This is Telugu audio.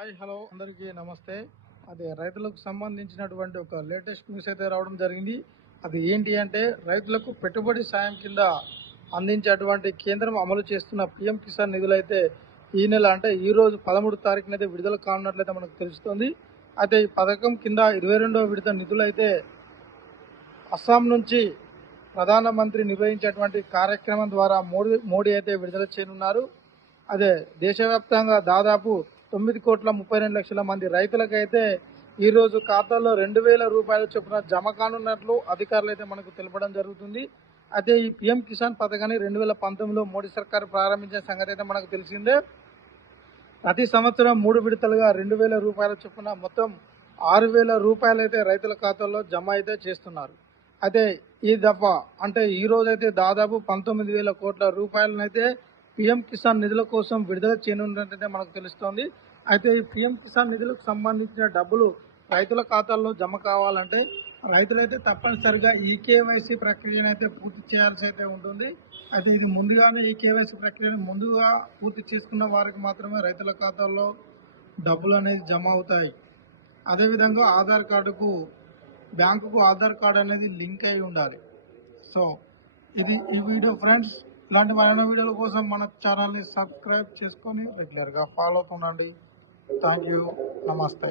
హాయ్ హలో అందరికీ నమస్తే. అదే రైతులకు సంబంధించినటువంటి ఒక లేటెస్ట్ న్యూస్ అయితే రావడం జరిగింది. అది ఏంటి అంటే రైతులకు పెట్టుబడి సాయం కింద అందించేటువంటి కేంద్రం అమలు చేస్తున్న పిఎం కిసాన్ నిధులు అయితే ఈ నెల అంటే ఈ రోజు 13 తారీఖున అయితే విడుదల కానున్నట్లయితే మనకు తెలుస్తుంది. అయితే ఈ పథకం కింద 22వ విడత నిధులు అయితే అస్సాం నుంచి ప్రధానమంత్రి నిర్వహించేటువంటి కార్యక్రమం ద్వారా మోడీ అయితే విడుదల చేయనున్నారు. అదే దేశవ్యాప్తంగా దాదాపు 9,32,00,000 మంది రైతులకైతే ఈరోజు ఖాతాలో 2,000 రూపాయల చొప్పున జమ కానున్నట్లు అధికారులు అయితే మనకు తెలపడం జరుగుతుంది. అయితే ఈ పిఎం కిసాన్ పథకాన్ని 2019లో మోడీ సర్కారు ప్రారంభించిన సంగతి అయితే మనకు తెలిసిందే. ప్రతి సంవత్సరం 3 విడతలుగా 2,000 రూపాయల చొప్పున మొత్తం 6,000 రూపాయలు అయితే రైతుల ఖాతాల్లో జమ అయితే చేస్తున్నారు. అయితే ఈ దఫా అంటే ఈ రోజైతే దాదాపు 19,000 కోట్ల రూపాయలనైతే పిఎం కిసాన్ నిధుల కోసం విడుదల చేయనున్నట్టే మనకు తెలుస్తోంది. అయితే ఈ పిఎం కిసాన్ నిధులకు సంబంధించిన డబ్బులు రైతుల ఖాతాల్లో జమ కావాలంటే రైతులైతే తప్పనిసరిగా ఈ కేవైసీ ప్రక్రియను అయితే పూర్తి చేయాల్సి అయితే ఉంటుంది. అయితే ఇది ముందుగానే ఈ కేవైసీ ప్రక్రియను ముందుగా పూర్తి చేసుకున్న వారికి మాత్రమే రైతుల ఖాతాల్లో డబ్బులు అనేది జమ అవుతాయి. అదేవిధంగా ఆధార్ కార్డుకు బ్యాంకుకు ఆధార్ కార్డు అనేది లింక్ అయి ఉండాలి. సో ఇది ఈ వీడియో ఫ్రెండ్స్. ఇలాంటి మరిన్ని వీడియోల కోసం మన ఛానల్ని సబ్స్క్రైబ్ చేసుకొని రెగ్యులర్గా ఫాలో అవుతుండండి. Thank you. నమస్తే.